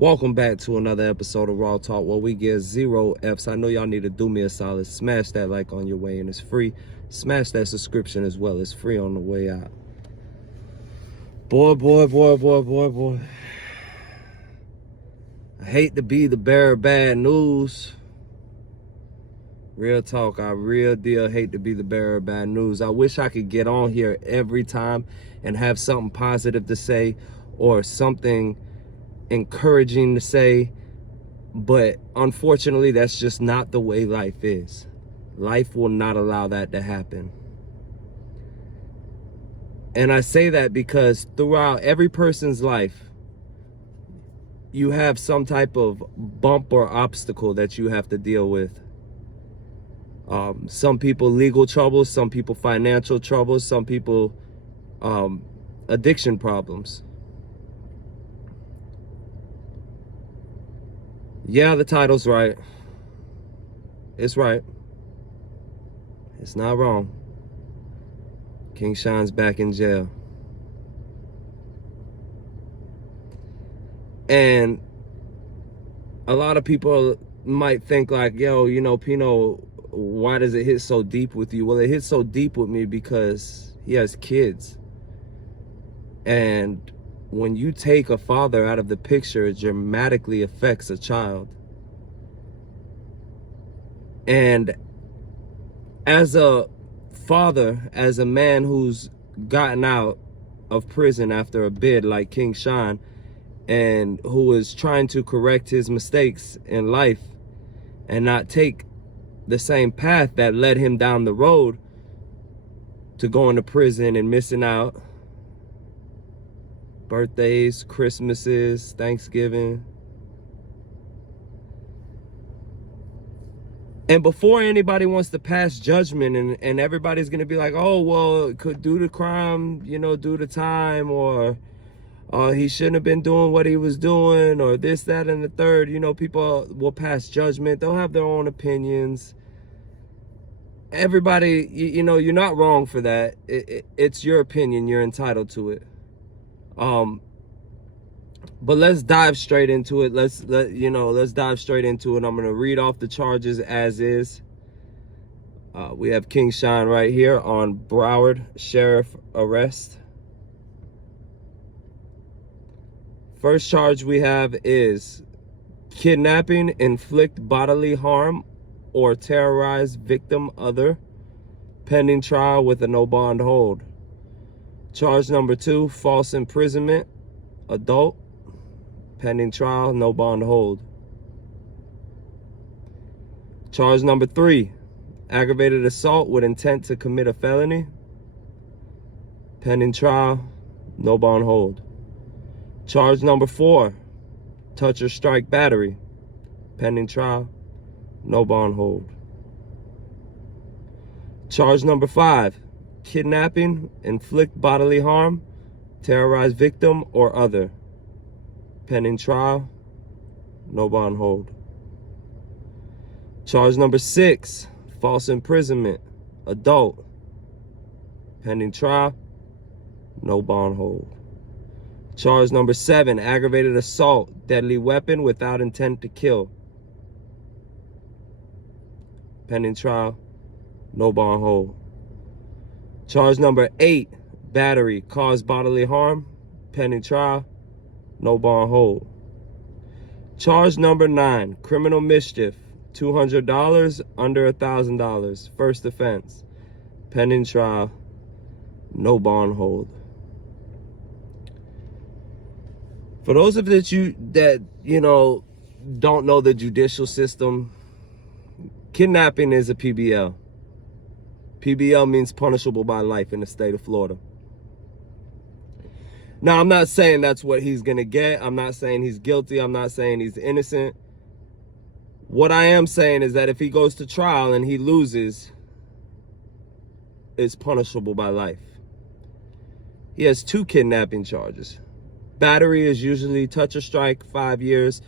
Welcome back to another episode of Raw Talk where we get 0 F's. I know y'all need to do me a solid. Smash that like on your way and it's free. Smash that subscription as well. It's free on the way out. Boy. I hate to be the bearer of bad news. Real talk, I real deal hate to be the bearer of bad news. I wish I could get on here every time and have something positive to say or something encouraging to say, but unfortunately that's just not the way life is. Life will not allow that to happen. And I say that because throughout every person's life, you have some type of bump or obstacle that you have to deal with. Some people legal troubles, some people financial troubles, some people addiction problems. Yeah, the title's right. It's right. It's not wrong. King Shyne's back in jail. And a lot of people might think like, yo, you know, Pino, why does it hit so deep with you? Well, it hits so deep with me because he has kids. And when you take a father out of the picture, it dramatically affects a child. And as a father, as a man who's gotten out of prison after a bid like King Shyne, and who is trying to correct his mistakes in life and not take the same path that led him down the road to going to prison and missing out birthdays, Christmases, Thanksgiving. And before anybody wants to pass judgment and everybody's going to be like, oh, well, could do the crime, you know, do the time, or he shouldn't have been doing what he was doing, or this, that, and the third. You know, people will pass judgment. They'll have their own opinions. Everybody, you know, you're not wrong for that. It's your opinion. You're entitled to it. But let's dive straight into it. Let's dive straight into it. I'm going to read off the charges as is. We have King Shyne right here on Broward Sheriff arrest. First charge we have is kidnapping, inflict bodily harm, or terrorize victim other, pending trial with a no bond hold. Charge number 2, false imprisonment, adult, pending trial, no bond hold. Charge number 3, aggravated assault with intent to commit a felony, pending trial, no bond hold. Charge number 4, touch or strike battery, pending trial, no bond hold. Charge number 5, kidnapping, inflict bodily harm, terrorize victim or other, pending trial, no bond hold. Charge number 6, false imprisonment, adult, pending trial, no bond hold. Charge number 7, aggravated assault, deadly weapon without intent to kill, pending trial, no bond hold. Charge number 8, battery, cause bodily harm, pending trial, no bond hold. Charge number 9, criminal mischief, $200 under $1,000, first offense, pending trial, no bond hold. For those of you that don't know the judicial system, kidnapping is a PBL. PBL means punishable by life in the state of Florida. Now, I'm not saying that's what he's going to get. I'm not saying he's guilty. I'm not saying he's innocent. What I am saying is that if he goes to trial and he loses, it's punishable by life. He has 2 kidnapping charges. Battery is usually touch or strike, 5 years.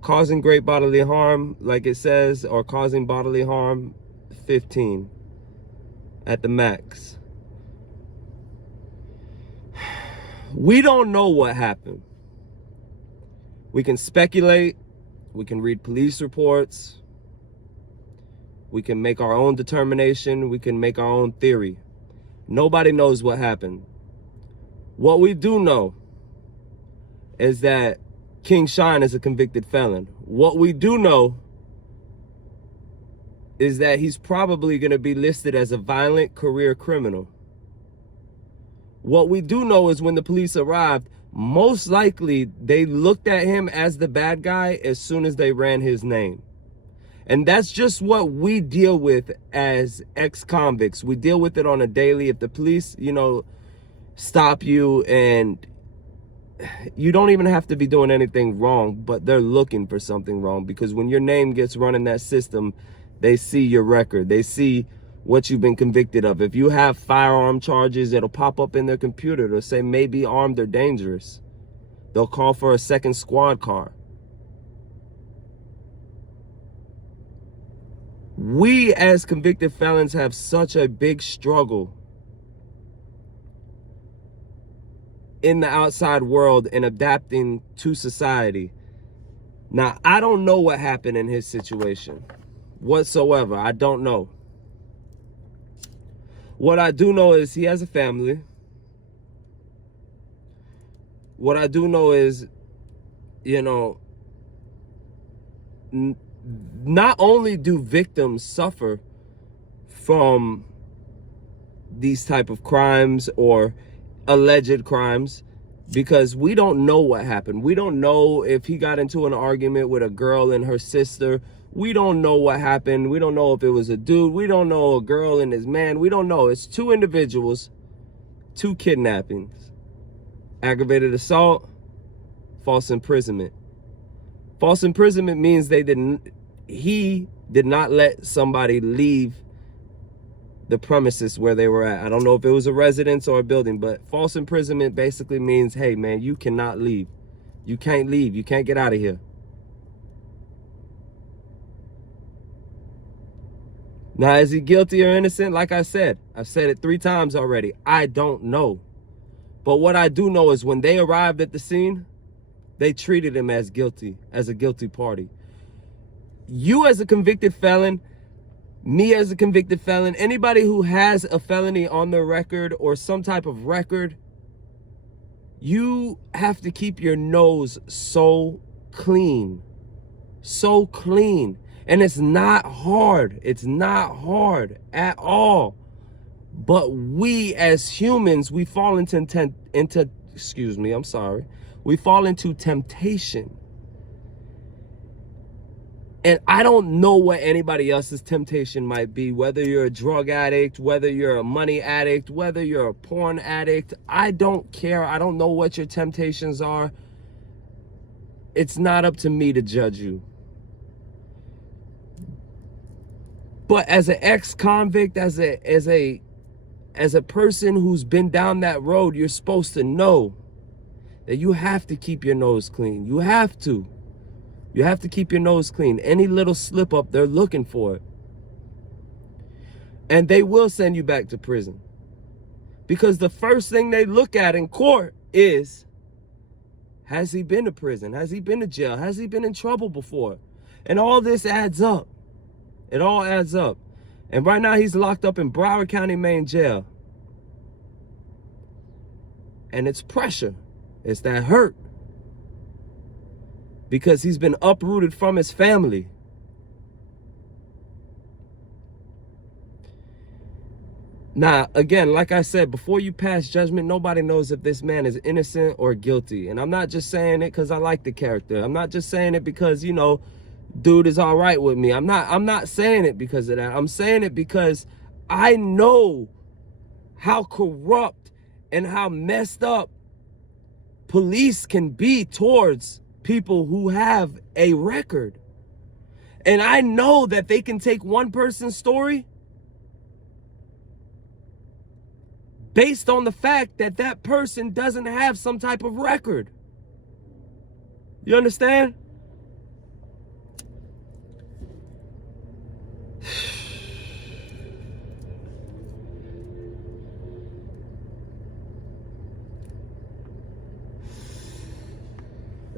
Causing great bodily harm, like it says, or causing bodily harm, 15 at the max. We don't know what happened. We can speculate. We can read police reports. We can make our own determination. We can make our own theory. Nobody knows what happened. What we do know is that King Shyne is a convicted felon. What we do know is that he's probably going to be listed as a violent career criminal. What we do know is when the police arrived, most likely they looked at him as the bad guy as soon as they ran his name. And that's just what we deal with as ex-convicts. We deal with it on a daily. If the police, stop you and you don't even have to be doing anything wrong, but they're looking for something wrong, because when your name gets run in that system, they see your record. They see what you've been convicted of. If you have firearm charges, it'll pop up in their computer. They'll say maybe armed or dangerous. They'll call for a second squad car. We as convicted felons have such a big struggle in the outside world and adapting to society. Now, I don't know what happened in his situation whatsoever. I don't know. What I do know is he has a family. What I do know is, not only do victims suffer from these type of crimes or alleged crimes, because we don't know what happened. We don't know if he got into an argument with a girl and her sister. We don't know what happened. We don't know if it was a dude. We don't know a girl and his man. We don't know. It's two individuals, two kidnappings, aggravated assault, false imprisonment. False imprisonment means he did not let somebody leave the premises where they were at. I don't know if it was a residence or a building, but false imprisonment basically means, hey man, you cannot leave. You can't leave. You can't get out of here. Now, is he guilty or innocent? Like I said, I've said it 3 times already. I don't know. But what I do know is when they arrived at the scene, they treated him as guilty, as a guilty party. You as a convicted felon, me as a convicted felon, anybody who has a felony on their record or some type of record, you have to keep your nose so clean. So clean. And it's not hard. It's not hard at all. But we as humans, we fall we fall into temptation. And I don't know what anybody else's temptation might be, whether you're a drug addict, whether you're a money addict, whether you're a porn addict. I don't care. I don't know what your temptations are. It's not up to me to judge you. But as an ex-convict, as a person who's been down that road, you're supposed to know that you have to keep your nose clean. You have to. You have to keep your nose clean. Any little slip up, they're looking for it. And they will send you back to prison. Because the first thing they look at in court is, has he been to prison? Has he been to jail? Has he been in trouble before? And all this adds up. It all adds up. And right now he's locked up in Broward County Main Jail. And it's pressure. It's that hurt. Because he's been uprooted from his family. Now, again, like I said, before you pass judgment, nobody knows if this man is innocent or guilty. And I'm not just saying it because I like the character. I'm not just saying it because, dude is all right with me. I'm not saying it because of that. I'm saying it because I know how corrupt and how messed up police can be towards people who have a record. And I know that they can take one person's story based on the fact that that person doesn't have some type of record. You understand?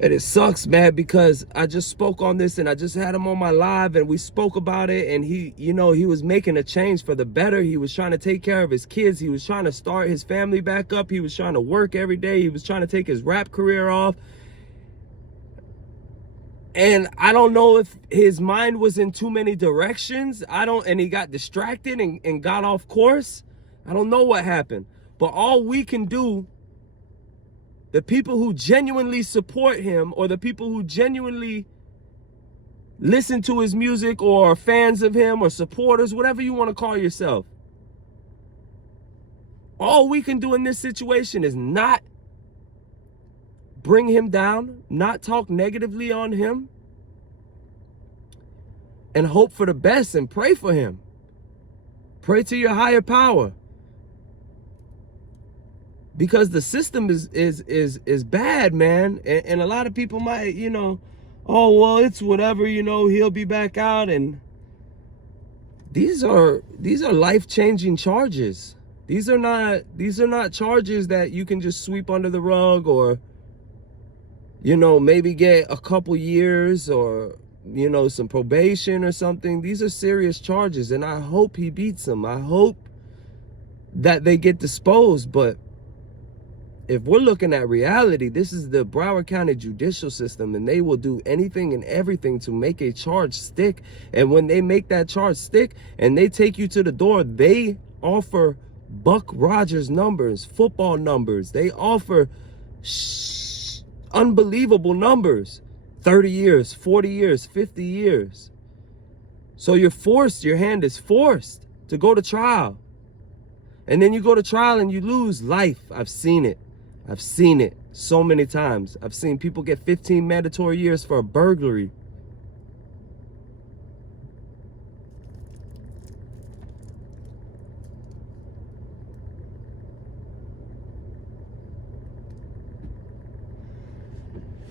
And it sucks, man, because I just spoke on this and I just had him on my live and we spoke about it, and he, you know, he was making a change for the better. He was trying to take care of his kids. He was trying to start his family back up. He was trying to work every day. He was trying to take his rap career off. And I don't know if his mind was in too many directions. And he got distracted and got off course. I don't know what happened. But all we can do, the people who genuinely support him, or the people who genuinely listen to his music or are fans of him or supporters, whatever you want to call yourself, all we can do in this situation is not bring him down, not talk negatively on him, and hope for the best and pray for him. Pray to your higher power. Because the system is bad, man. And a lot of people might, you know, oh, well, it's whatever, you know, he'll be back out. And these are life-changing charges. These are not charges that you can just sweep under the rug, or, you know, maybe get a couple years, or, you know, some probation or something. These are serious charges, and I hope he beats them. I hope that they get disposed. But if we're looking at reality, this is the Broward County judicial system, and they will do anything and everything to make a charge stick. And when they make that charge stick and they take you to the door, they offer Buck Rogers numbers, football numbers. They offer unbelievable numbers. 30 years, 40 years, 50 years. So you're forced, your hand is forced to go to trial. And then you go to trial and you lose life. I've seen it. I've seen it so many times. I've seen people get 15 mandatory years for a burglary.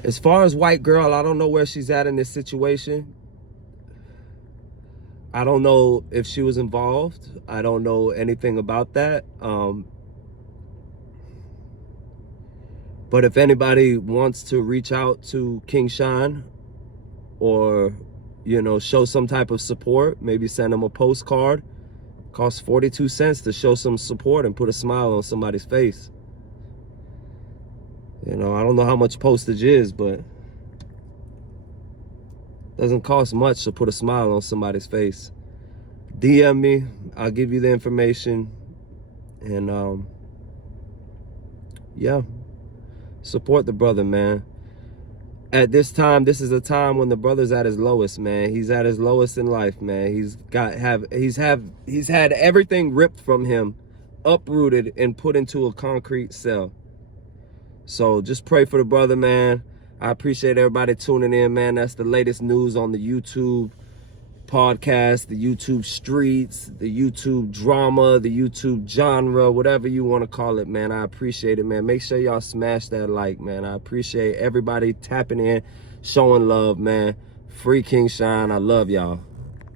As far as white girl, I don't know where she's at in this situation. I don't know if she was involved. I don't know anything about that. But if anybody wants to reach out to King Shyne, or, you know, show some type of support, maybe send him a postcard. Costs 42 cents to show some support and put a smile on somebody's face. You know, I don't know how much postage is, but it doesn't cost much to put a smile on somebody's face. DM me, I'll give you the information. And yeah, support the brother, man. At this time, this is a time when the brother's at his lowest, man. He's at his lowest in life, man. He's had everything ripped from him, uprooted, and put into a concrete cell. So just pray for the brother, man. I appreciate everybody tuning in, man. That's the latest news on the YouTube podcast, the YouTube streets, the YouTube drama, the YouTube genre, whatever you want to call it, man. I appreciate it, man. Make sure y'all smash that like, man. I appreciate everybody tapping in, showing love, man. Free King Shyne. I love y'all.